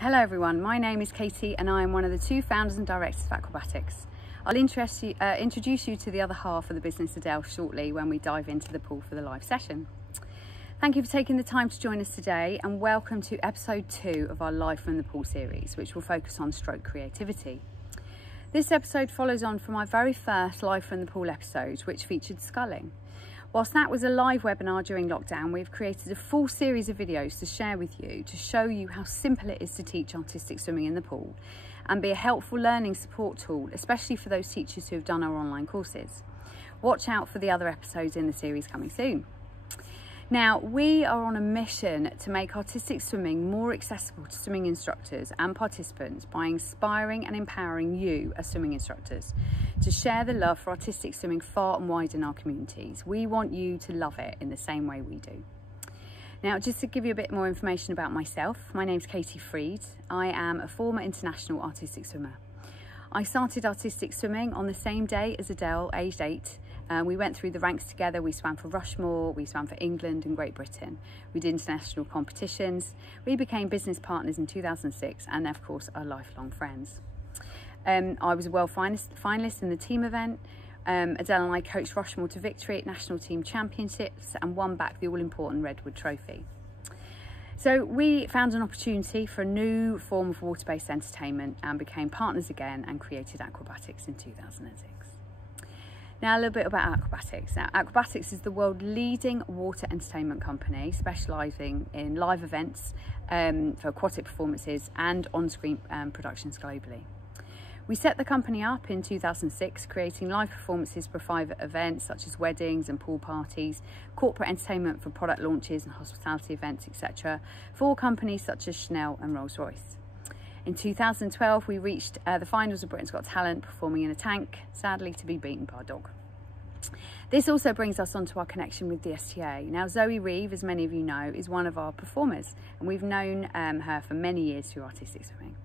Hello everyone, my name is Katie and I am one of the two founders and directors of Acrobatics. I'll introduce you to the other half of the business, Adele, shortly when we dive into the pool for the live session. Thank you for taking the time to join us today and welcome to episode 2 of our Live from the Pool series, which will focus on stroke creativity. This episode follows on from my very first Live from the Pool episode, which featured sculling. Whilst that was a live webinar during lockdown, we've created a full series of videos to share with you to show you how simple it is to teach artistic swimming in the pool and be a helpful learning support tool, especially for those teachers who have done our online courses. Watch out for the other episodes in the series coming soon. Now, we are on a mission to make artistic swimming more accessible to swimming instructors and participants by inspiring and empowering you as swimming instructors to share the love for artistic swimming far and wide in our communities. We want you to love it in the same way we do. Now, just to give you a bit more information about myself, my name's Katie Freed. I am a former international artistic swimmer. I started artistic swimming on the same day as Adele, aged 8. We went through the ranks together. We swam for Rushmore, we swam for England and Great Britain. We did international competitions. We became business partners in 2006 and of course are lifelong friends. I was a world finalist in the team event. Adele and I coached Rushmore to victory at national team championships and won back the all-important Redwood Trophy. So we found an opportunity for a new form of water-based entertainment and became partners again and created Acrobatics in 2006. Now, a little bit about Acrobatics. Now, Acrobatics is the world's leading water entertainment company, specialising in live events for aquatic performances and on-screen productions globally. We set the company up in 2006, creating live performances for private events such as weddings and pool parties, corporate entertainment for product launches and hospitality events, etc., for companies such as Chanel and Rolls-Royce. In 2012, we reached the finals of Britain's Got Talent, performing in a tank, sadly to be beaten by a dog. This also brings us onto our connection with the STA. Now, Zoe Reeve, as many of you know, is one of our performers, and we've known her for many years through artistic swimming.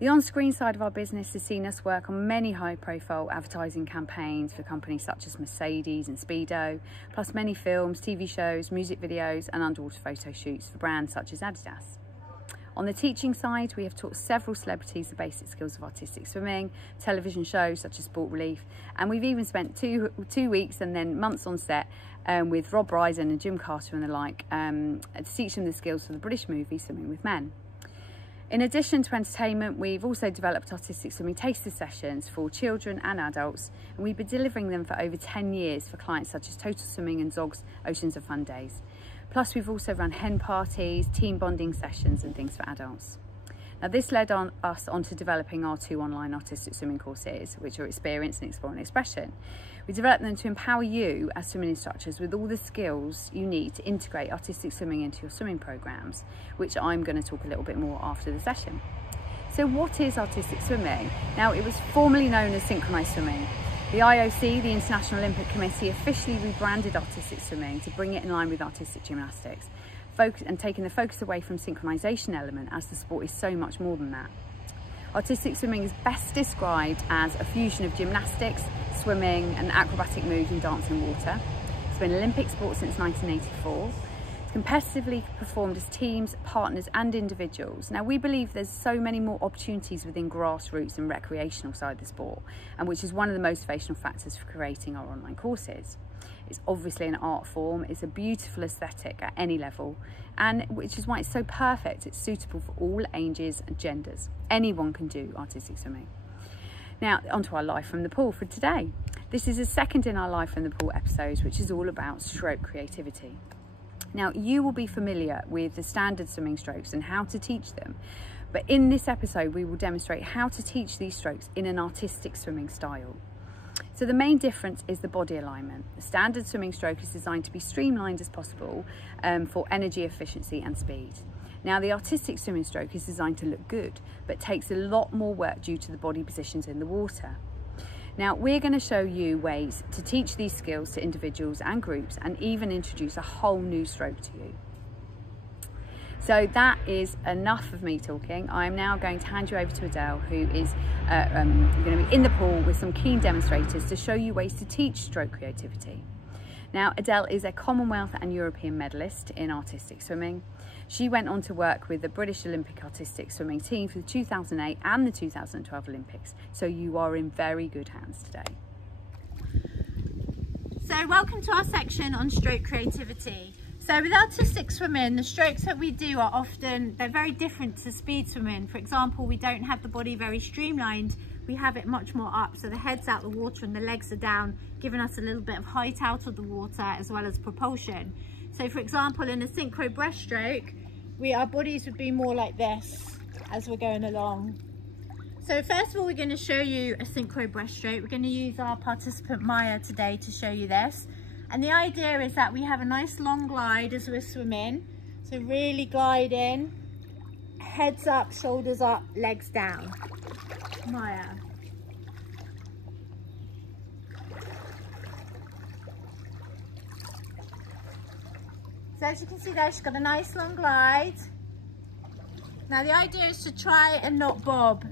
The on-screen side of our business has seen us work on many high-profile advertising campaigns for companies such as Mercedes and Speedo, plus many films, TV shows, music videos, and underwater photo shoots for brands such as Adidas. On the teaching side, we have taught several celebrities the basic skills of artistic swimming, television shows such as Sport Relief, and we've even spent two weeks and then months on set with Rob Brydon and Jim Carter and the like to teach them the skills for the British movie Swimming with Men. In addition to entertainment, we've also developed artistic swimming taster sessions for children and adults, and we've been delivering them for over 10 years for clients such as Total Swimming and Zog's Oceans of Fun Days. Plus, we've also run hen parties, team bonding sessions and things for adults. Now, this led us onto developing our 2 online artistic swimming courses, which are Experience and Explore and Expression. We developed them to empower you as swimming instructors with all the skills you need to integrate artistic swimming into your swimming programs, which I'm going to talk a little bit more after the session. So what is artistic swimming? Now, it was formerly known as synchronized swimming. The IOC, the International Olympic Committee, officially rebranded artistic swimming to bring it in line with artistic gymnastics, and taking the focus away from synchronization element, as the sport is so much more than that. Artistic swimming is best described as a fusion of gymnastics, swimming and acrobatic moves in dance and water. It's been an Olympic sport since 1984. Competitively performed as teams, partners and individuals. Now, we believe there's so many more opportunities within grassroots and recreational side of the sport, and which is one of the motivational factors for creating our online courses. It's obviously an art form, it's a beautiful aesthetic at any level, and which is why it's so perfect. It's suitable for all ages and genders. Anyone can do artistic swimming. Now, onto our Live from the Pool for today. This is the second in our Live from the Pool episodes, which is all about stroke creativity. Now, you will be familiar with the standard swimming strokes and how to teach them, but in this episode we will demonstrate how to teach these strokes in an artistic swimming style. So the main difference is the body alignment. The standard swimming stroke is designed to be streamlined as possible for energy efficiency and speed. Now, the artistic swimming stroke is designed to look good, but takes a lot more work due to the body positions in the water. Now, we're going to show you ways to teach these skills to individuals and groups and even introduce a whole new stroke to you. So that is enough of me talking. I'm now going to hand you over to Adele, who is going to be in the pool with some keen demonstrators to show you ways to teach stroke creativity. Now, Adele is a Commonwealth and European medalist in artistic swimming. She went on to work with the British Olympic artistic swimming team for the 2008 and the 2012 Olympics. So you are in very good hands today. So welcome to our section on stroke creativity. So with artistic swimming, the strokes that we do are often, they're very different to speed swimming. For example, we don't have the body very streamlined, we have it much more up. So the head's out the water and the legs are down, giving us a little bit of height out of the water as well as propulsion. So for example, in a synchro breaststroke, our bodies would be more like this as we're going along. So first of all, we're going to show you a synchro breaststroke. We're going to use our participant Maya today to show you this. And the idea is that we have a nice long glide as we're swimming. So really gliding, heads up, shoulders up, legs down. Maya. So as you can see there, she's got a nice long glide. Now the idea is to try and not bob.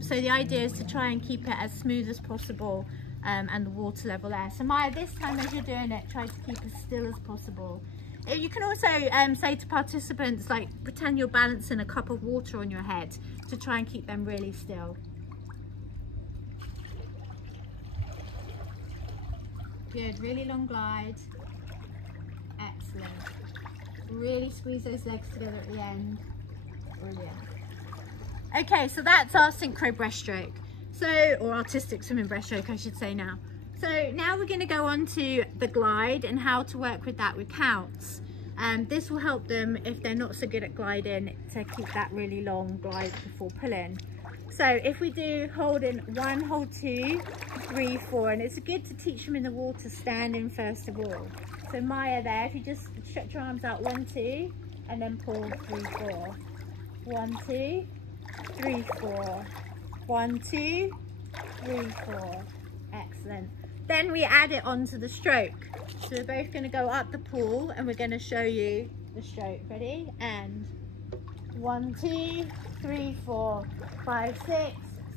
So the idea is to try and keep it as smooth as possible and the water level there. So Maya, this time as you're doing it, try to keep as still as possible. You can also say to participants, like pretend you're balancing a cup of water on your head to try and keep them really still. Good, really long glide. Excellent. Really squeeze those legs together at the end. Brilliant. Okay, so that's our synchro breaststroke. Or artistic swimming breaststroke, I should say now. So now we're going to go on to the glide and how to work with that with counts. This will help them, if they're not so good at gliding, to keep that really long glide before pulling. So if we do hold in 1, hold 2, 3, 4, and it's good to teach them in the water standing first of all. So Maya there, if you just stretch your arms out, 1, 2, and then pull 3, 4. 1, 2, 3, 4. 1, 2, 3, 4. Excellent. Then we add it onto the stroke. So we're both going to go up the pool and we're going to show you the stroke. Ready? And 1, 2, 3, 4, 5, 6,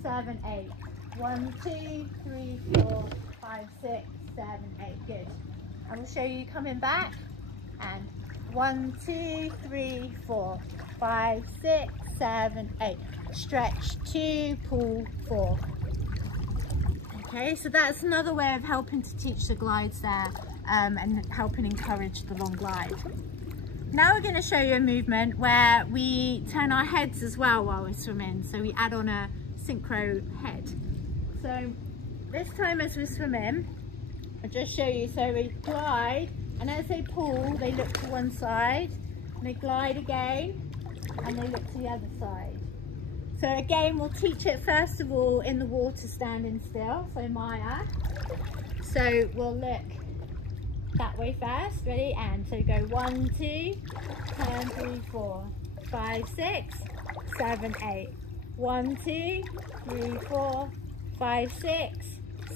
7, 8. 1, 2, 3, 4, 5, 6, 7, 8. Good. And we'll show you coming back. And 1, 2, 3, 4, 5, 6, 7, 8. Stretch 2, pull 4. Okay, so that's another way of helping to teach the glides there and helping encourage the long glide. Now we're going to show you a movement where we turn our heads as well while we're swimming. So we add on a synchro head. So this time as we're swimming, I'll just show you. So we glide, and as they pull, they look to one side, and they glide again, and they look to the other side. So again, we'll teach it first of all in the water standing still. So Maya. So we'll look that way first. Ready? And so go 1, 2, turn 3, 4, 5, 6, 7, 8. 1, 2, 3, 4, 5, 6,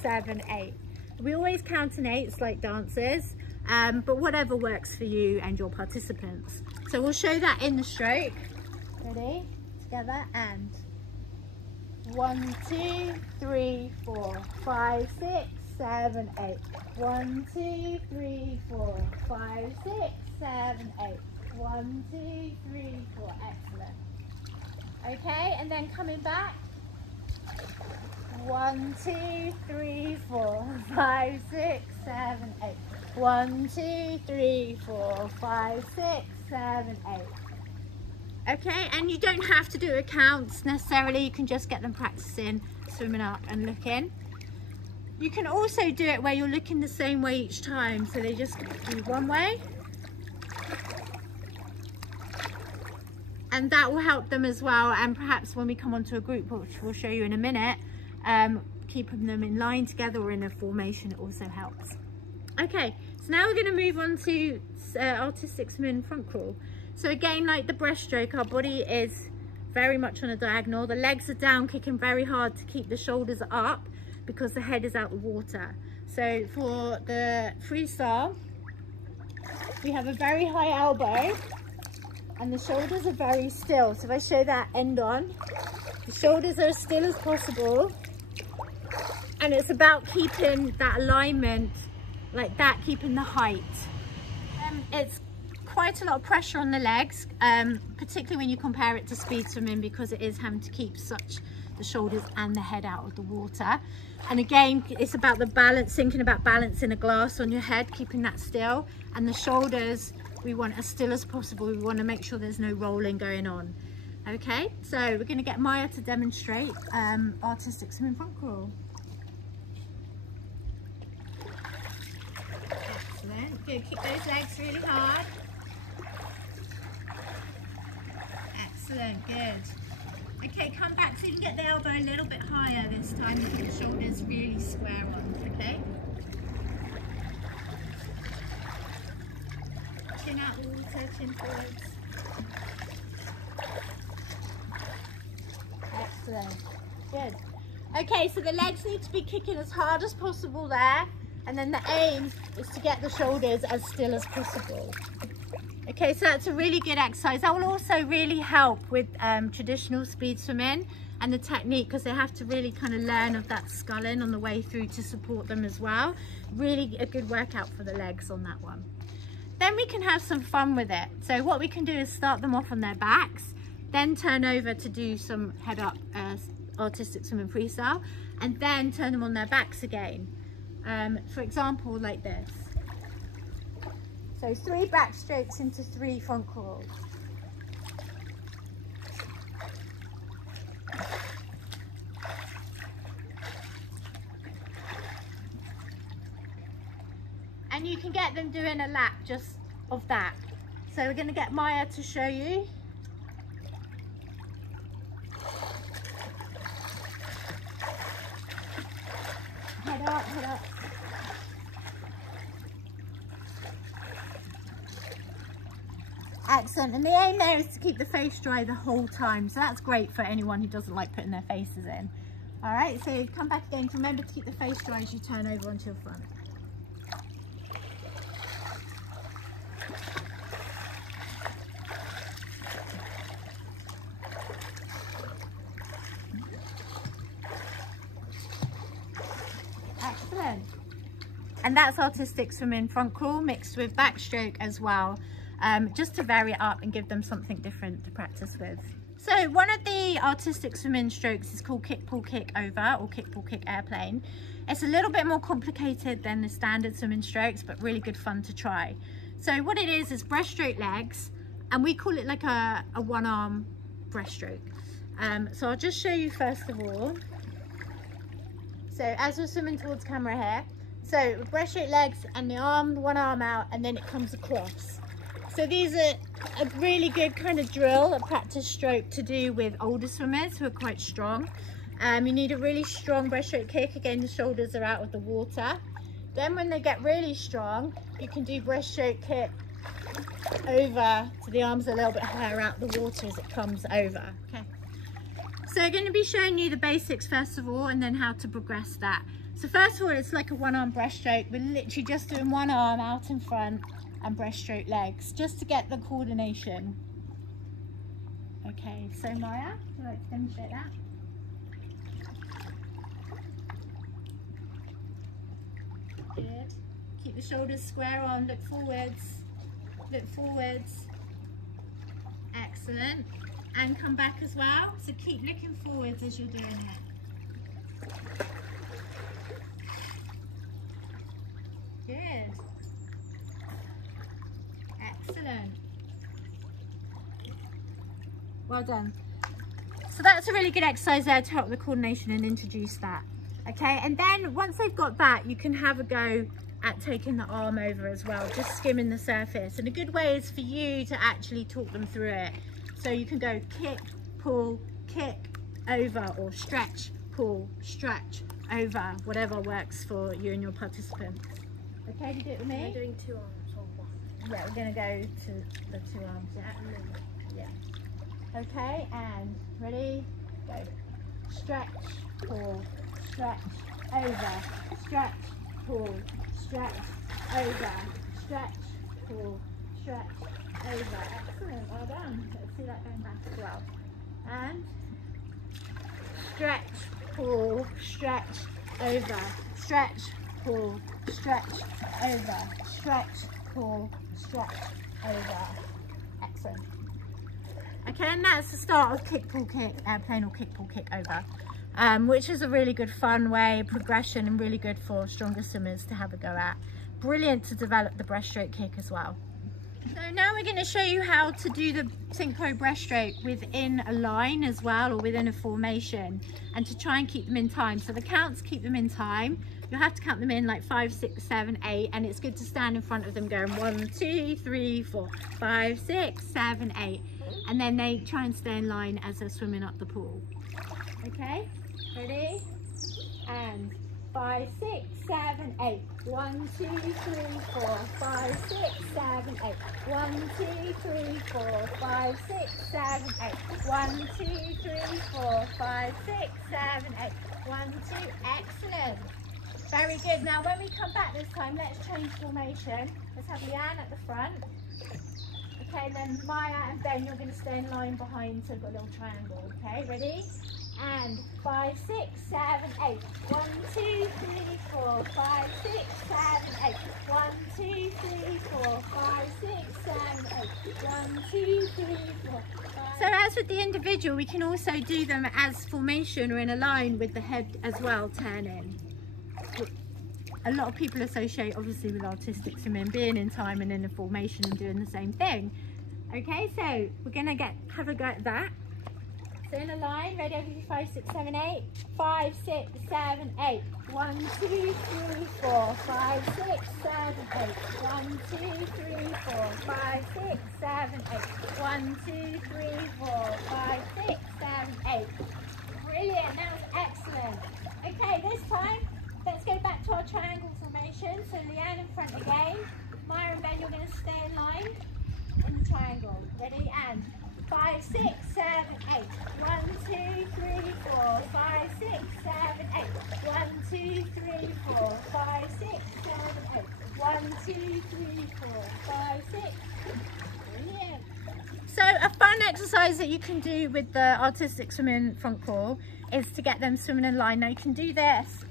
7, 8. We always count in 8s like dancers, but whatever works for you and your participants. So we'll show that in the stroke. Ready? Together, and 1, 2, 3, 4, 5, 6, 7, 8. 1, 2, 3, 4, 5, 6, 7, 8. 1, 2, 3, 4. Excellent. Okay, and then coming back. 1, 2, 3, 4, 5, 6, 7, 8. 1, 2, 3, 4, 5, 6, 7, 8. Okay, and you don't have to do accounts necessarily, you can just get them practicing swimming up and looking. You can also do it where you're looking the same way each time, so they just do one way. And that will help them as well, and perhaps when we come onto a group, which we'll show you in a minute, keeping them in line together or in a formation also helps. Okay, so now we're going to move on to artistic swimming front crawl. So again, like the breaststroke, our body is very much on a diagonal. The legs are down, kicking very hard to keep the shoulders up because the head is out the water. So for the freestyle, we have a very high elbow and the shoulders are very still. So if I show that end on, the shoulders are as still as possible. And it's about keeping that alignment like that, keeping the height. It's quite a lot of pressure on the legs, particularly when you compare it to speed swimming, because it is having to keep the shoulders and the head out of the water. And again, it's about the balance, thinking about balancing a glass on your head, keeping that still, and the shoulders we want as still as possible. We want to make sure there's no rolling going on. Okay, so we're going to get Maya to demonstrate artistic swimming front crawl. Excellent. Good. Kick those legs really hard. Excellent. Good. Okay, come back so you can get the elbow a little bit higher this time. Get the shoulders really square on. Okay. Chin out the water, chin forwards. Excellent. Good. Okay, so the legs need to be kicking as hard as possible there, and then the aim is to get the shoulders as still as possible. Okay, so that's a really good exercise. That will also really help with traditional speed swimming and the technique, because they have to really kind of learn of that sculling on the way through to support them as well. Really a good workout for the legs on that one. Then we can have some fun with it. So what we can do is start them off on their backs, then turn over to do some head up artistic swimming freestyle, and then turn them on their backs again. For example, like this. So 3 backstrokes into 3 front crawls. And you can get them doing a lap just of that. So we're going to get Maya to show you. Head up, head up. Excellent, and the aim there is to keep the face dry the whole time, so that's great for anyone who doesn't like putting their faces in. All right, so come back again. Remember to keep the face dry as you turn over onto your front. Excellent. And that's artistic swimming front crawl mixed with backstroke as well, just to vary it up and give them something different to practice with. So one of the artistic swimming strokes is called kick, pull, kick over, or kick, pull, kick airplane. It's a little bit more complicated than the standard swimming strokes, but really good fun to try. So what it is breaststroke legs, and we call it like a one-arm breaststroke. So I'll just show you first of all. So as we're swimming towards camera here, so breaststroke legs and the arm, one arm out, and then it comes across. So these are a really good kind of drill, a practice stroke to do with older swimmers who are quite strong. You need a really strong breaststroke kick. Again, the shoulders are out of the water. Then when they get really strong, you can do breaststroke kick over so the arms are a little bit higher out the water as it comes over. Okay. So I'm going to be showing you the basics first of all, and then how to progress that. So first of all, it's like a one-arm breaststroke. We're literally just doing one arm out in front and breaststroke legs, just to get the coordination. Okay, so Maya, would you like to demonstrate that? Good. Keep the shoulders square on, look forwards, look forwards. Excellent. And come back as well, so keep looking forwards as you're doing it. Good. Excellent. Well done. So that's a really good exercise there to help the coordination and introduce that. Okay, and then once they've got that, you can have a go at taking the arm over as well, just skimming the surface. And a good way is for you to actually talk them through it. So you can go kick, pull, kick, over, or stretch, pull, stretch, over, whatever works for you and your participants. Okay, you do it with me? We're doing 2 arms or 1? Yeah, we're going to go to the 2 arms. Yeah. Okay, and ready, go. Stretch, pull, stretch, over, stretch, pull, stretch, over, stretch, pull, stretch, over. Excellent, well done. Let's see that going back as well. And stretch, pull, stretch, over, stretch, pull, stretch, over, stretch, pull, stretch, over. Excellent. Okay, and that's the start of kick, pull, kick, airplane or kick, pull, kick over, which is a really good fun way, progression, and really good for stronger swimmers to have a go at. Brilliant to develop the breaststroke kick as well. So now we're going to show you how to do the synchro breaststroke within a line as well, or within a formation, and to try and keep them in time. So the counts keep them in time. You'll have to count them in like 5, 6, 7, 8, and it's good to stand in front of them going 1, 2, 3, 4, 5, 6, 7, 8, and then they try and stay in line as they're swimming up the pool. Okay, ready? And 5, 6, 7, 8. 1, 2, 3, 4, 5, 6, 7, 8. 1, 2, 3, 4, 5, 6, 7, 8. 1, 2, 3, 4, 5, 6, 7, 8. 1, 2, excellent. Very good. Now when we come back this time, let's change formation. Let's have Leanne at the front. Okay, and then Maya and Ben, you're going to stay in line behind, so we've got a little triangle. Okay, ready? And 5, 6, 7, 8. 1, 2, 3, 4, 5, 6, 7, 8. 1, 2, 3, 4, 5, 6, 7, 8. 1, 2, 3, 4, 5. So as with the individual, we can also do them as formation or in a line with the head as well turning. A lot of people associate obviously with artistic swimming being in time and in a formation and doing the same thing. Okay, so we're going to have a go at that. So in a line, ready, over 5, 6, 7, 8. 5, 6, 7, 8. 1, 2, 3, 4, 5, 6, 7, 8. 1, 2, 3, 4, 5, 6, 7, 8. 1, 2, 3, 4, 5, 6, 7, 8. Brilliant, that was excellent. Okay, this time, let's go back to our triangle formation. So Leanne in front again. Maya and Ben, you're going to stay in line in the triangle. Ready? And 5, 6, 7, 8. 1, 2, 3, 4, 5, 6, 7, 8. 1, 2, 3, 4, 5, 6, 7, 8. 1, 2, 3, 4, 5, 6. Brilliant. So a fun exercise that you can do with the artistic swimming front crawl is to get them swimming in line. Now you can do this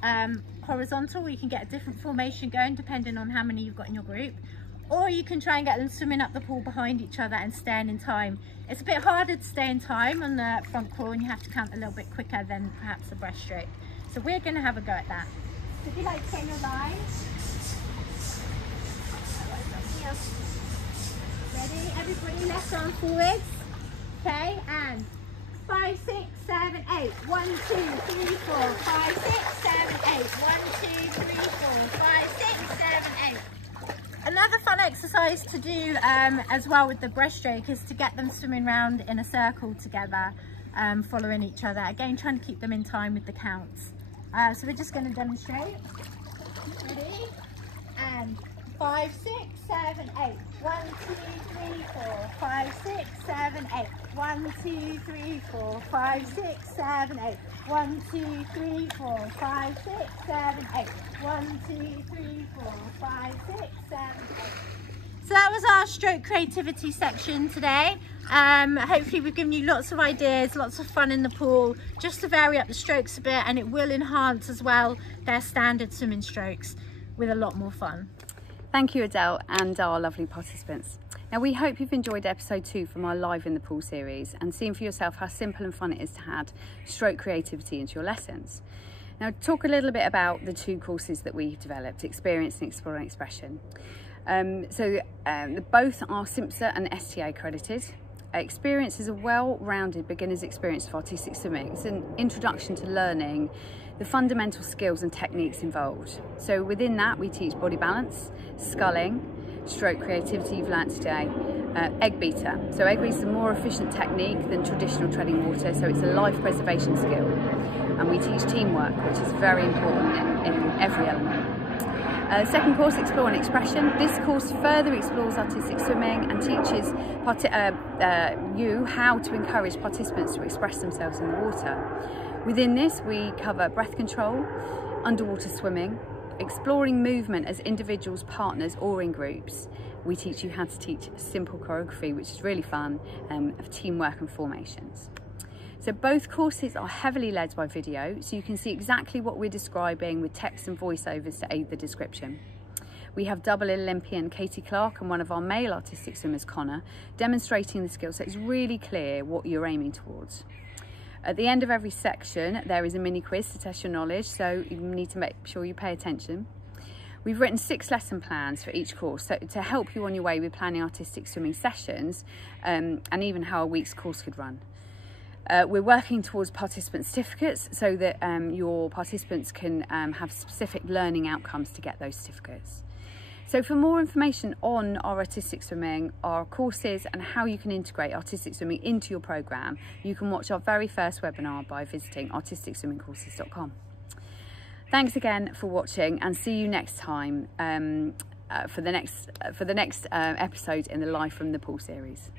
horizontal, you can get a different formation going depending on how many you've got in your group, or you can try and get them swimming up the pool behind each other and staying in time. It's a bit harder to stay in time on the front crawl, and you have to count a little bit quicker than perhaps the breaststroke. So we're going to have a go at that. So if you like to stay in a line, ready, everybody, left arm forwards. Okay, and 5, 6, 7, 8. 1, 2, 3, 4, 5, 6, 7, 8. 1, 2, 3, 4, 5, 6, 7, 8. Another fun exercise to do as well with the breaststroke is to get them swimming around in a circle together, following each other. Again, trying to keep them in time with the counts. So we're just going to demonstrate. Ready? And 5, 6, 7, 8. 1, 2, 3, 4, 5, 6, 7, 8. 1, 2, 3, 4, 5, 6, 7, 8. 1, 2, 3, 4, 5, 6, 7, 8. 1, 2, 3, 4, 5, 6, 7, 8. So that was our stroke creativity section today. Hopefully we've given you lots of ideas, lots of fun in the pool, just to vary up the strokes a bit, and it will enhance as well their standard swimming strokes with a lot more fun. Thank you, Adele, and our lovely participants. Now, we hope you've enjoyed episode 2 from our Live in the Pool series and seen for yourself how simple and fun it is to add stroke creativity into your lessons. Now, talk a little bit about the 2 courses that we've developed, Experience and Explore and Expression. Both are SIMSA and STA accredited. Experience is a well-rounded beginner's experience of artistic swimming. It's an introduction to learning the fundamental skills and techniques involved. So within that, we teach body balance, sculling, stroke creativity you've learnt today, egg beater. So egg beater is a more efficient technique than traditional treading water, so it's a life preservation skill. And we teach teamwork, which is very important in every element. Second course, Explore and Expression. This course further explores artistic swimming and teaches you how to encourage participants to express themselves in the water. Within this, we cover breath control, underwater swimming, exploring movement as individuals, partners, or in groups. We teach you how to teach simple choreography, which is really fun, of teamwork and formations. So both courses are heavily led by video, so you can see exactly what we're describing with text and voiceovers to aid the description. We have double Olympian Katie Clark and one of our male artistic swimmers, Connor, demonstrating the skills, so it's really clear what you're aiming towards. At the end of every section, there is a mini quiz to test your knowledge, so you need to make sure you pay attention. We've written 6 lesson plans for each course, so to help you on your way with planning artistic swimming sessions and even how a week's course could run. We're working towards participant certificates so that your participants can have specific learning outcomes to get those certificates. So for more information on our artistic swimming, our courses and how you can integrate artistic swimming into your programme, you can watch our very first webinar by visiting artisticswimmingcourses.com. Thanks again for watching, and see you next time for the next episode in the Live from the Pool series.